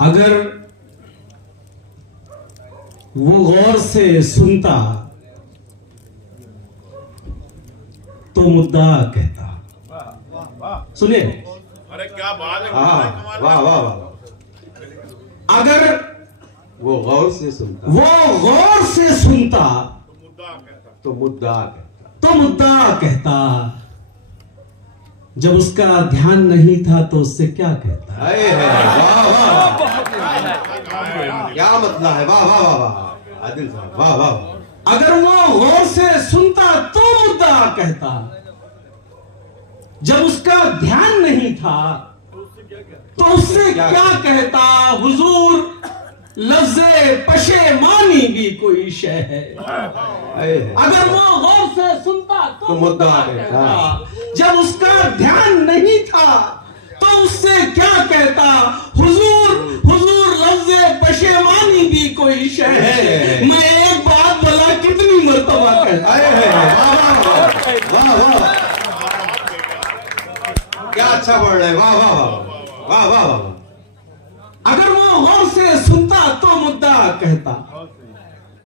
अगर वो गौर से सुनता तो मुद्दा कहता। सुनिए, अरे क्या बात है, हाँ, कमाल वाह है। वाह वाह। अगर वो गौर से सुनता वो गौर से सुनता मुद्दा कहता। तो मुद्दा कहता। तो मुद्दा कहता। जब उसका ध्यान नहीं था तो उससे क्या कहता। हाय हाय, वाह वाह, क्या मतलब है, वाह वाह वाह वाह, आदिल साहब, वाह वाह वाह। अगर वो गौर से सुनता तो मुद्दा कहता। जब उसका ध्यान नहीं था तो उससे क्या कहता। हुजूर, लफ्ज़े पशेमानी भी कोई शय है। हाय हाय। अगर वो गौर से सुनता तो मुद्दा कहता। कहता। जब उसका ध्यान नहीं था तो उससे क्या कहता। हुजूर, हुजूर, लफ्ज़े पशेमानी भी कोई शय है। मैं एक बात भला कितनी मर्तबा कहता। हाय हाय, वाह वाह वाह वाह वाह, क्या अच्छा पढ़ रहे हैं, वाह वाह वाह वाह वाह वाह। अगर वो गौर से सुनता तो मुद्दा कहता।